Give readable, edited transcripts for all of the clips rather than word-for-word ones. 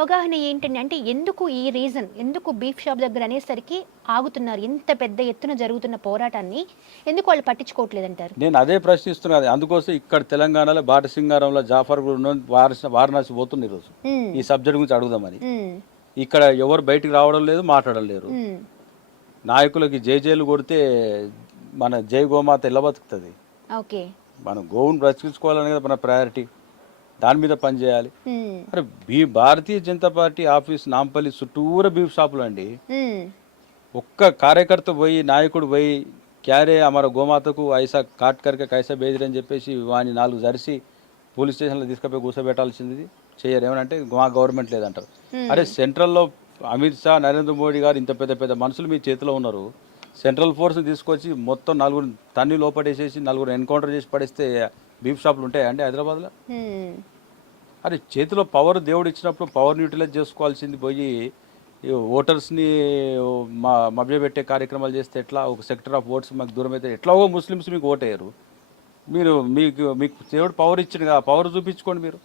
అవగాహన ఏంటండి? అంటే ఎందుకు ఈ రీజన్? ఎందుకు బీఫ్ షాప్ దగ్గర అనేసరికి ఆగుతున్నారు? ఇంత పెద్ద ఎత్తున జరుగుతున్న పోరాటాన్ని ఎందుకు వాళ్ళు పట్టించుకోవట్లేదంటారు? నేను అదే ప్రశ్నిస్తున్నది. అందుకోసం ఇక్కడ తెలంగాణలో బాటసింగారంలో జాఫర్ కూడా ఉన్న వారణాసి పోతుంది ఈరోజు హ్మ్. ఈ సబ్జెక్ట్ గురించి అడుగుదామని. హ్మ్. ఇక్కడ ఎవరు బయటికి రావడం లేదు, మాట్లాడడం లేరు. హ్మ్. నాయకులకి జైలు కొడితే మన జై గోమాత ఎలా బతుకుతుంది? ఓకే. మనం గోవును బ్రతికించుకోవాలని కదా మన ప్రయారిటీ. దాని మీద పని చేయాలి. హ్మ్. అరే భారతీయ జనతా పార్టీ ఆఫీస్ నాంపల్లి చుట్టూరా బీఫ్ షాపులు అండి. హ్మ్. ఒక్క కార్యకర్త పోయి నాయకుడు పోయి క్యారే అమర గోమాతకు ఐసా కాట్ కరికే కైసా బేదిరని చెప్పేసి వాని 4 జరిసి పోలీస్ స్టేషన్లో తీసుకుపోయి కూర్చోబెట్టాల్సింది చేయరు. ఏమనంటే మా గవర్నమెంట్ లేదంటారు. అరే సెంట్రల్లో అమిత్ షా నరేంద్ర మోడీ గారు ఇంత పెద్ద పెద్ద మనుషులు మీ చేతిలో ఉన్నారు. సెంట్రల్ ఫోర్స్ తీసుకొచ్చి మొత్తం 4 తన్ని లోపడేసేసి 4 ఎన్కౌంటర్ చేసి పడేస్తే బీఫ్ షాపులు ఉంటాయా అండి హైదరాబాద్లో? హ్మ్. అరే చేతిలో పవర్ దేవుడు ఇచ్చినప్పుడు పవర్ని యూటిలైజ్ చేసుకోవాల్సింది పోయి ఈ ఓటర్స్ని మభ్యపెట్టే కార్యక్రమాలు చేస్తే ఎట్లా? ఒక సెక్టర్ ఆఫ్ ఓట్స్ మాకు దూరం అయితే ఎట్లాగో ముస్లిమ్స్ మీకు ఓటేయరు. మీకు దేవుడు పవర్ ఇచ్చింది కదా, పవర్ చూపించుకోండి మీరు.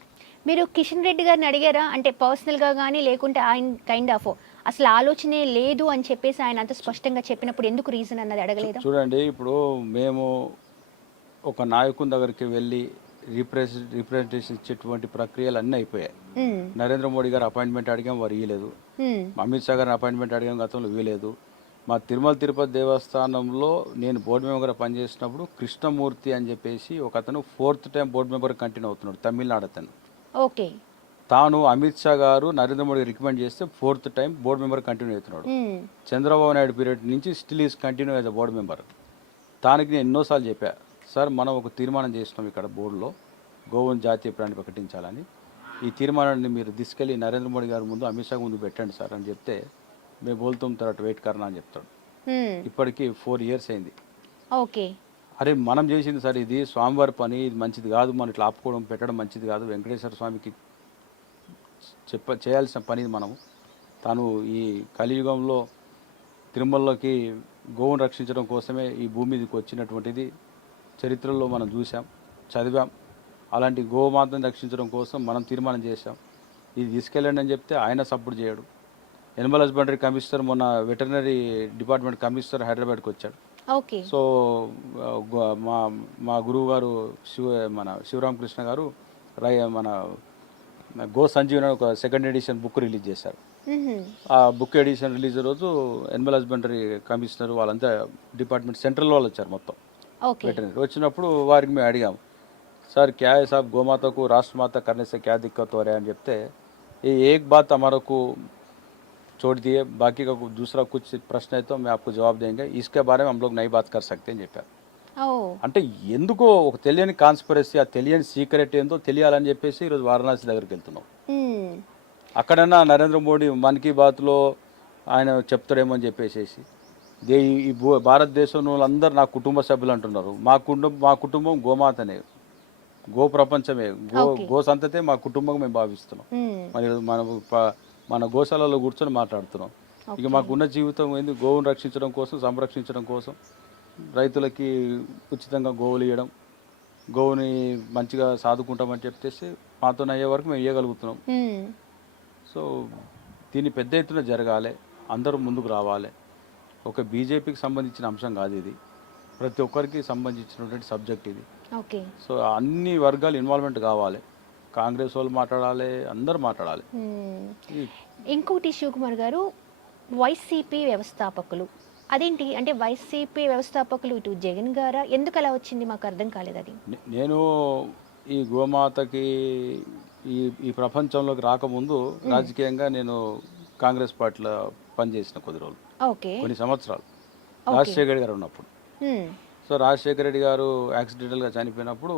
మీరు కిషన్ రెడ్డి గారిని అడిగారా? అంటే పర్సనల్‌గా గాని లేకుంటే ఆయన కైండ్ ఆఫ్ అసలు ఆలోచనే లేదు అని చెప్పేసి ఆయన అంత స్పష్టంగా చెప్పినప్పుడు ఎందుకు రీజన్ అన్నది అడగలేదా? చూడండి ఇప్పుడు మేము ఒక నాయకుని దగ్గరికి వెళ్ళి రిప్రజెంటేషన్ ఇచ్చేటువంటి ప్రక్రియలు అన్నీ అయిపోయాయి. హ్మ్. నరేంద్ర మోడీ గారు అపాయింట్మెంట్ అడిగాం, వారు ఇవ్వలేదు. హ్మ్. అమిత్ షా గారిని అపాయింట్మెంట్ అడిగాం, గతంలో ఇవ్వలేదు. మా తిరుమల తిరుపతి దేవస్థానంలో నేను బోర్డు మెంబర్గా పనిచేసినప్పుడు కృష్ణమూర్తి అని చెప్పేసి ఒక అతను 4th time board member continue అవుతున్నాడు, తమిళనాడు అతను. ఓకే. తాను అమిత్ షా గారు నరేంద్ర మోడీ రికమెండ్ చేస్తే 4th time board member continue అవుతున్నాడు. హ్మ్. చంద్రబాబు నాయుడు పీరియడ్ నుంచి still is continue as a board member. దానికి నేను ఎన్నోసార్లు చెప్పా, సార్ మనం ఒక తీర్మానం చేసినాం ఇక్కడ బోర్డులో గోవును జాతీయ ప్రాణి ప్రకటించాలని. ఈ తీర్మానాన్ని మీరు తీసుకెళ్ళి నరేంద్ర మోడీ గారి ముందు, అమిత్ షా ముందు పెట్టండి సార్ అని చెప్తే, మేము బోల్తాం తర్వాత వెయిట్ కర్నా అని చెప్తాడు. హ్మ్. ఇప్పటికీ 4 years అయింది. ఓకే. అరే మనం చేసింది సార్ ఇది స్వామివారి పని, ఇది మంచిది కాదు, మనం ఇట్లా ఆపుకోవడం పెట్టడం మంచిది కాదు, వెంకటేశ్వర స్వామికి చేయాల్సిన పని ఇది. మనము తాను ఈ కలియుగంలో తిరుమలలోకి గోవును రక్షించడం కోసమే ఈ భూమి మీదకి వచ్చినటువంటిది చరిత్రలో మనం చూసాం, చదివాం. అలాంటి గోమాతను రక్షించడం కోసం మనం తీర్మానం చేశాం. ఇది తీసుకెళ్ళండి అని చెప్తే ఆయన సపోర్ట్ చేయడు. ఎనిమల్ హస్బెండరీ కమిషనర్ మొన్న వెటర్నరీ డిపార్ట్మెంట్ కమిషనర్ హైదరాబాద్కి వచ్చాడు. ఓకే. సో మా మా గురువు గారు మన శివరామకృష్ణ గారు మన గో సంజీవన్ ఒక 2nd ఎడిషన్ బుక్ రిలీజ్ చేశారు. హుహు. ఆ బుక్ ఎడిషన్ రిలీజ్ రోజు ఎనిమల్ హస్బెండరీ కమిషనర్ వాళ్ళంతా డిపార్ట్మెంట్ సెంట్రల్ వాళ్ళు వచ్చారు మొత్తం. ఓకే. వెటర్నరీ వచ్చినప్పుడు వారికి మేము అడిగాము, సార్ క్యా है साहब गौमाता को राष्ट्रमाता करने से क्या दिक्कत हो रहा है అని చెప్తే, ये एक बात हमारे को छोड़ दिए, बाकी का दूसरा कुछ प्रश्न है तो मैं आपको जवाब देंगे, इसके बारे में हम लोग नहीं बात कर सकते అని చెప్పారు. ఓహ్! అంటే ఎందుకో ఒక తెలియని కాన్స్పిరసీ, ఆ తెలియని సీక్రెట్ ఏందో తెలియాలని చెప్పేసి ఈరోజు వారణాసి దగ్గరికి వెళ్తున్నాం. హ్మ్. అక్కడన్నా నరేంద్ర మోడీ మన్ కీ బాత్లో ఆయన చెప్తాడేమో అని చెప్పేసి ఈ భారతదేశంలో వాళ్ళందరూ నా కుటుంబ సభ్యులు అంటున్నారు. మా కుటుంబం గోమాతనే, గో ప్రపంచమే, ఓకే. గో సంతతే మా కుటుంబం మేము భావిస్తున్నాం. హ్మ్. మరి మన గోశాలలో కూర్చొని మాట్లాడుతున్నాం. ఇక ఓకే. మాకున్న జీవితం ఏంది? గోవును రక్షించడం కోసం, సంరక్షించడం కోసం, రైతులకి ఉచితంగా గోవులు ఇవ్వడం, గోవుని మంచిగా సాదుకుంటామని చెప్పేసి మాతో అయ్యే వరకు మేము ఇవ్వగలుగుతున్నాం. హ్మ్. సో దీన్ని పెద్ద ఎత్తున జరగాలి, అందరూ ముందుకు రావాలి. ఒక బీజేపీకి సంబంధించిన అంశం కాదు ఇది, ప్రతి ఒక్కరికి సంబంధించినటువంటి సబ్జెక్ట్ ఇది. ఓకే. సో అన్ని వర్గాలు ఇన్వాల్వ్మెంట్ కావాలి. కాంగ్రెస్ వాళ్ళు మాట్లాడాలి, అందరూ మాట్లాడాలి. హ్మ్. ఈ- ఇంకోటి శివకుమార్ గారు, వైసీపీ వ్యవస్థాపకులు అదేంటి? అంటే వైసీపీ వ్యవస్థాపకులు ఇటు జగన్ గారా? ఎందుకు అలా వచ్చింది? మాకు అర్థం కాలేదు అది. నేను ఈ గోమాతకి ఈ ఈ ప్రపంచంలోకి రాకముందు రాజకీయంగా నేను కాంగ్రెస్ పార్టీలో పనిచేసిన కొద్ది రోజులు, ఓకే. కొన్ని సంవత్సరాలు ఓకే. రాజశేఖర్ గారు ఉన్నప్పుడు. హ్మ్. సో రాజశేఖర రెడ్డి గారు యాక్సిడెంటల్గా చనిపోయినప్పుడు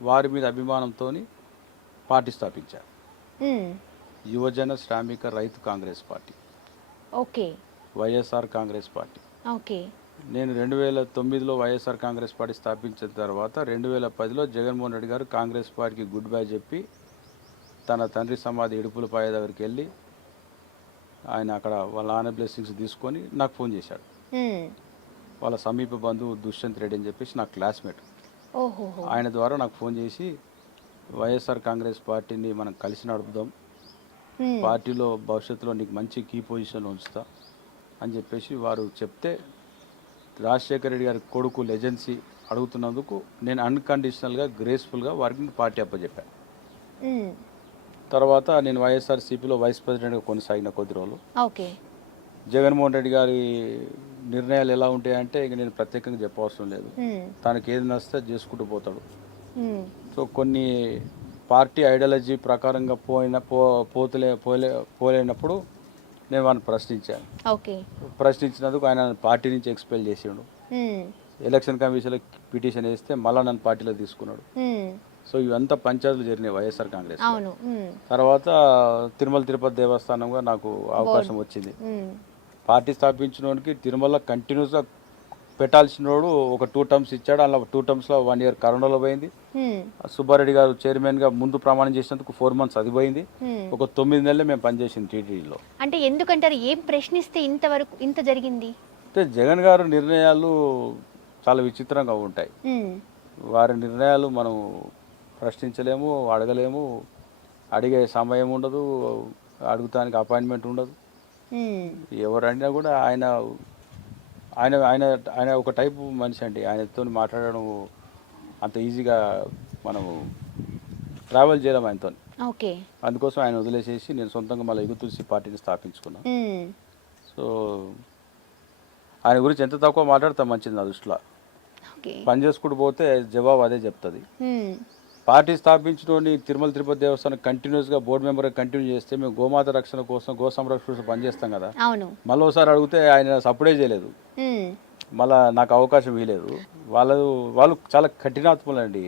వారి మీద అభిమానంతో పార్టీ స్థాపించారు, హ్మ్. యువజన శ్రామిక రైతు Congress party, okay. YSR Congress party. Okay. నేను 2009లో వైఎస్ఆర్ కాంగ్రెస్ పార్టీ స్థాపించిన తర్వాత 2010లో జగన్మోహన్ రెడ్డి గారు కాంగ్రెస్ పార్టీకి గుడ్ బై చెప్పి తన తండ్రి సమాధి ఇడుపులపాయ దగ్గరికి వెళ్ళి ఆయన అక్కడ వాళ్ళ నాన్న బ్లెస్సింగ్స్ తీసుకొని నాకు ఫోన్ చేశాడు. హ్మ్. వాళ్ళ సమీప బంధువు దుష్యంత్ రెడ్డి అని చెప్పేసి నా క్లాస్మేట్. ఓహోహో! ఆయన ద్వారా నాకు ఫోన్ చేసి వైఎస్ఆర్ కాంగ్రెస్ పార్టీని మనం కలిసి నడుపుదాం, పార్టీలో భవిష్యత్తులో నీకు మంచి కీ పొజిషన్ ఉంచుతా అని చెప్పేసి వారు చెప్తే రాజశేఖర రెడ్డి గారి కొడుకు లెజెన్సీ అడుగుతున్నందుకు నేను అన్కండిషనల్గా గ్రేస్ఫుల్గా వారికి పార్టీ అప్పచెప్పాను. తర్వాత నేను వైఎస్ఆర్సీపీలో వైస్ ప్రెసిడెంట్గా కొనసాగిన కొద్ది రోజులు. ఓకే. జగన్మోహన్ రెడ్డి గారి నిర్ణయాలు ఎలా ఉంటాయంటే ఇక నేను ప్రత్యేకంగా చెప్పవసరం లేదు, తనకి ఏది నచ్చితే చేసుకుంటూ పోతాడు. సో కొన్ని పార్టీ ఐడియాలజీ ప్రకారంగా పోలేనప్పుడు నేను వాడిని ప్రశ్నించాను. ప్రశ్నించినందుకు ఆయన పార్టీ నుంచి ఎక్స్పెల్ చేసిండు. ఎలక్షన్ కమిషన్లో పిటిషన్ వేస్తే మళ్ళీ నన్ను పార్టీలో తీసుకున్నాడు. సో ఇవంతా పంచాయతీలు జరిగినాయి వైఎస్ఆర్ కాంగ్రెస్. తర్వాత తిరుమల తిరుపతి దేవస్థానంగా నాకు అవకాశం వచ్చింది. పార్టీ స్థాపించినోడికి తిరుమల కంటిన్యూస్గా పెట్టాల్సినోడు ఒక 2 టర్మ్స్ ఇచ్చాడు. అలా 2 టర్మ్స్లో 1 ఇయర్ కరోనాలో పోయింది. సుబ్బారెడ్డి గారు చైర్మన్గా ముందు ప్రమాణం చేసినందుకు 4 మంత్స్ అది పోయింది. ఒక 9 నెలలు మేము పనిచేసింది టీటీడీలో. అంటే ఎందుకంటారు, ఏం ప్రశ్నిస్తే ఇంతవరకు ఇంత జరిగింది? అంటే జగన్ గారు నిర్ణయాలు చాలా విచిత్రంగా ఉంటాయి. వారి నిర్ణయాలు మనం ప్రశ్నించలేము, అడగలేము, అడిగే సమయం ఉండదు, అడుగుతానికి అపాయింట్మెంట్ ఉండదు. ఎవరు అడినా కూడా ఆయన ఆయన ఆయన ఆయన ఒక టైపు మనిషి అండి. ఆయనతో మాట్లాడడం అంత ఈజీగా మనము ట్రావెల్ చేయలేము ఆయనతో. ఓకే. అందుకోసం ఆయన వదిలేసేసి నేను సొంతంగా మళ్ళీ యుగతులసి పార్టీని స్థాపించుకున్నాను. సో ఆయన గురించి ఎంత తక్కువ మాట్లాడితే మంచిది నా దృష్టిలో. పని చేసుకుంటూ పోతే జవాబు అదే చెప్తుంది. పార్టీ స్థాపించుకొని తిరుమల తిరుపతి దేవస్థానం కంటిన్యూస్గా బోర్డు మెంబర్గా కంటిన్యూ చేస్తే మేము గోమాత రక్షణ కోసం గో సంరక్షణ కోసం పనిచేస్తాం కదా. మళ్ళీ ఒకసారి అడిగితే ఆయన సపోర్టే చేయలేదు, మళ్ళీ నాకు అవకాశం ఇవ్వలేదు. వాళ్ళు చాలా కఠినాత్ములండి,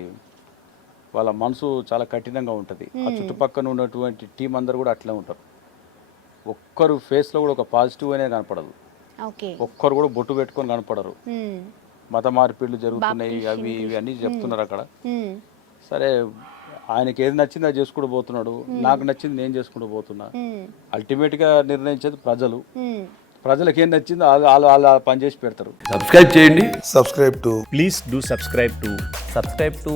వాళ్ళ మనసు చాలా కఠినంగా ఉంటుంది. ఆ చుట్టుపక్కల ఉన్నటువంటి టీం అందరు కూడా అట్లే ఉంటారు. ఒక్కరు ఫేస్లో కూడా ఒక పాజిటివ్ అనేది కనపడదు, ఒక్కరు కూడా బొట్టు పెట్టుకొని కనపడరు. మత మార్పిడులు జరుగుతున్నాయి, అవి ఇవి అన్నీ చెప్తున్నారు అక్కడ. సరే ఆయనకి ఏది నచ్చింది అది చేసుకుంటూ పోతున్నాడు, నాకు నచ్చింది నేను చేసుకుంటూ పోతున్నా. అల్టిమేట్గా నిర్ణయించేది ప్రజలు. ప్రజలకు ఏం నచ్చిందో వాళ్ళు పనిచేసి పెడతారు. సబ్స్క్రైబ్ చేయండి. Please do subscribe to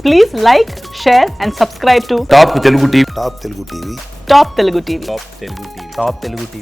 Please like, share and subscribe to top Telugu TV. Top Telugu TV. Top Telugu TV.